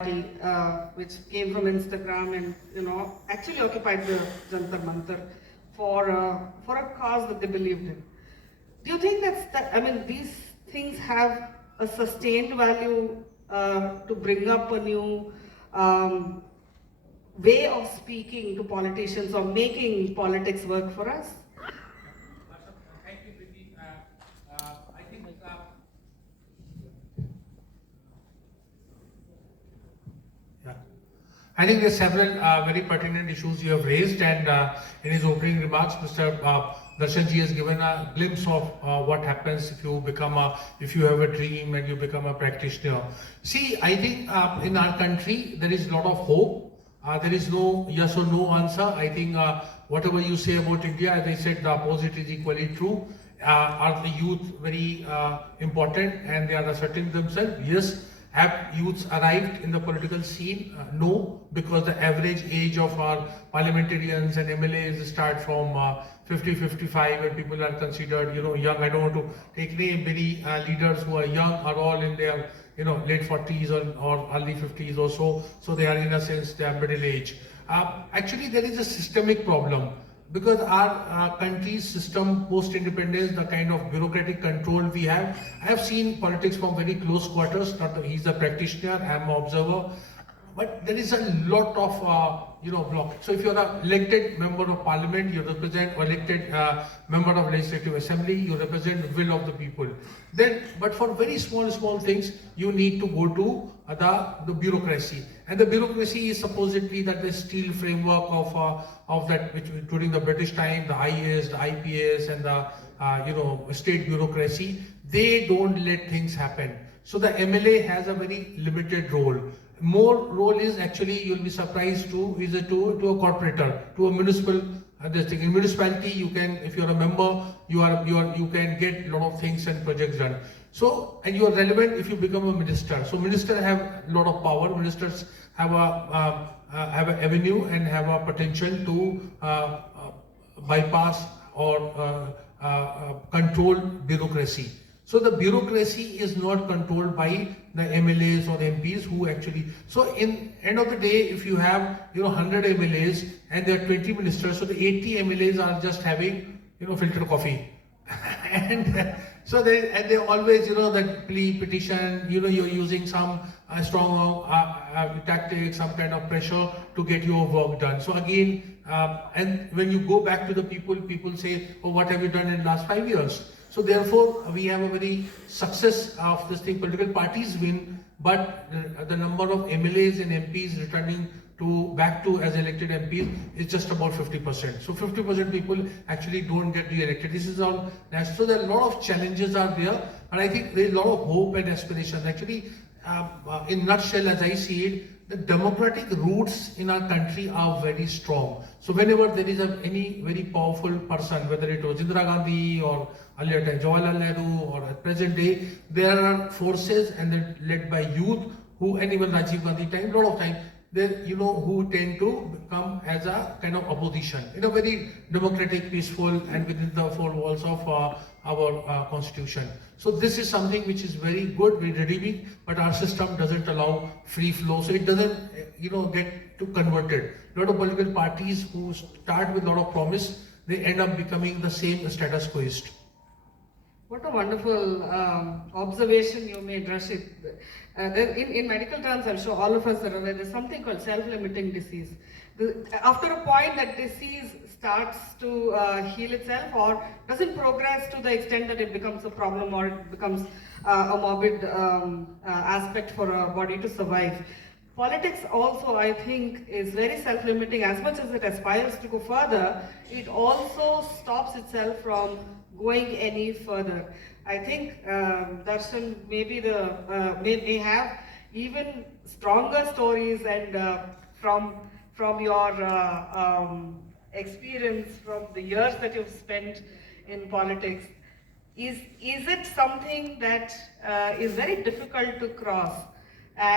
which came from Instagram and actually occupied the Jantar Mantar for a cause that they believed in. Do you think these things have a sustained value to bring up a new way of speaking to politicians or making politics work for us? Thank you, Priti. I think there are several very pertinent issues you have raised, and in his opening remarks, Mr. Darshan ji has given a glimpse of what happens if you have a dream and you become a practitioner. See, I think in our country there is a lot of hope. There is no yes or no answer. I think whatever you say about India, as I said, the opposite is equally true. Are the youth very important and they are asserting themselves? Yes. Have youths arrived in the political scene? No, because the average age of our parliamentarians and MLAs start from 50, 55, and people are considered, young. I don't want to take name. Many leaders who are young are all in their, late 40s or early 50s or so. So they are, in a sense, they are middle age. Actually, there is a systemic problem. Because our country's system, post-independence, the kind of bureaucratic control we have, I have seen politics from very close quarters. He's a practitioner, I'm an observer, but there is a lot of block. So if you're an elected member of parliament, you represent, or elected member of legislative assembly, you represent the will of the people. But for very small things, you need to go to the bureaucracy. And the bureaucracy is supposedly that the steel framework of that, which during the British time, the IAS, the IPS, and the state bureaucracy, they don't let things happen. So the MLA has a very limited role. More role is actually, you'll be surprised to a corporator, to a municipal. In municipality, you can, if you're a member, you can get a lot of things and projects done. So, and you are relevant if you become a minister. So ministers have a lot of power. Ministers have an avenue and have a potential to bypass or control bureaucracy. So the bureaucracy is not controlled by the MLAs or MPs who actually. So in end of the day, if you have 100 MLAs and there are 20 ministers, so the 80 MLAs are just having filtered coffee, and so they always that plea petition. You're using some strong tactics, some kind of pressure to get your work done. So again, and when you go back to the people say, oh, what have you done in the last 5 years? So therefore, we have a very success of this thing. Political parties win, but the number of MLAs and MPs returning back to as elected MPs is just about 50%. So 50% people actually don't get re-elected. This is all. So there are a lot of challenges are there, and I think there is a lot of hope and aspirations. Actually, in a nutshell, as I see it, the democratic roots in our country are very strong. So whenever there is any very powerful person, whether it was Indira Gandhi or earlier time Jawaharlal Nehru or at present day, there are forces and they're led by youth and even Rajiv Gandhi time, a lot of time, who tend to come as a kind of opposition in a very democratic, peaceful, and within the four walls of our constitution. So this is something which is very good, very redeeming, but our system doesn't allow free flow, so it doesn't get to converted. A lot of political parties who start with a lot of promise, they end up becoming the same status quoist. What a wonderful observation you made, Rashid. In medical terms, I'm sure all of us are aware, there's something called self-limiting disease. After a point, that disease starts to heal itself or doesn't progress to the extent that it becomes a problem or it becomes a morbid aspect for a body to survive. Politics also, I think, is very self-limiting. As much as it aspires to go further, it also stops itself from going any further. I think Darshan may have even stronger stories, and from your experience, from the years that you've spent in politics, is it something that is very difficult to cross?